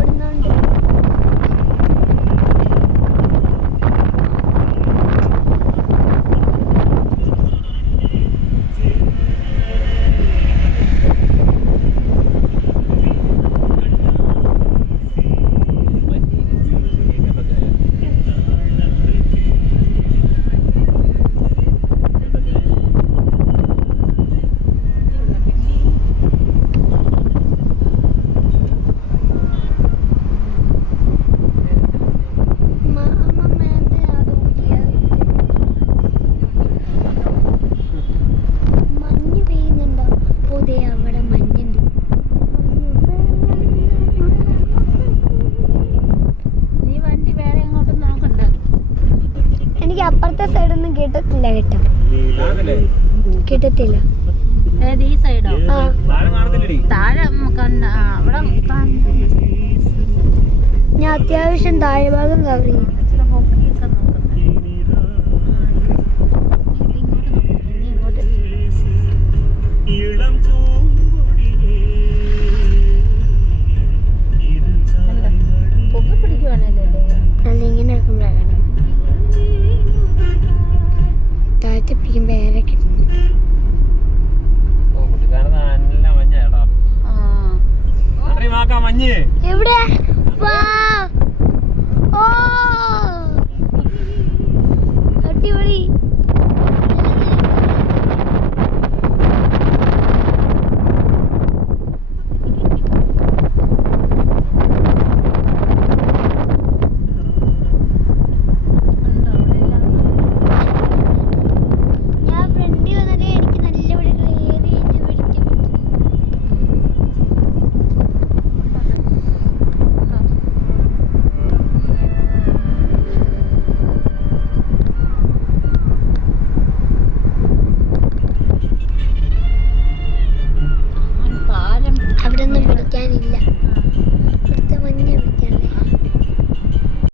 ഓടുന്നുണ്ട് അപ്പുറത്തെ സൈഡൊന്നും കിട്ടത്തില്ല കേട്ടോ. കിട്ടത്തില്ല ഏത് ഈ സൈഡോ താഴെ കണ്ട അവിടെ ഞാൻ അത്യാവശ്യം താഴെ ഭാഗം കവർ ചെയ്യും. സ്റ്റെപ്പിക്കും വേറെ കിട്ടുന്നുണ്ട് ഓ കുട്ടിക്കാരൻ നല്ല മഞ്ഞ ചേട്ടാ മഞ്ഞേ. Gel illa.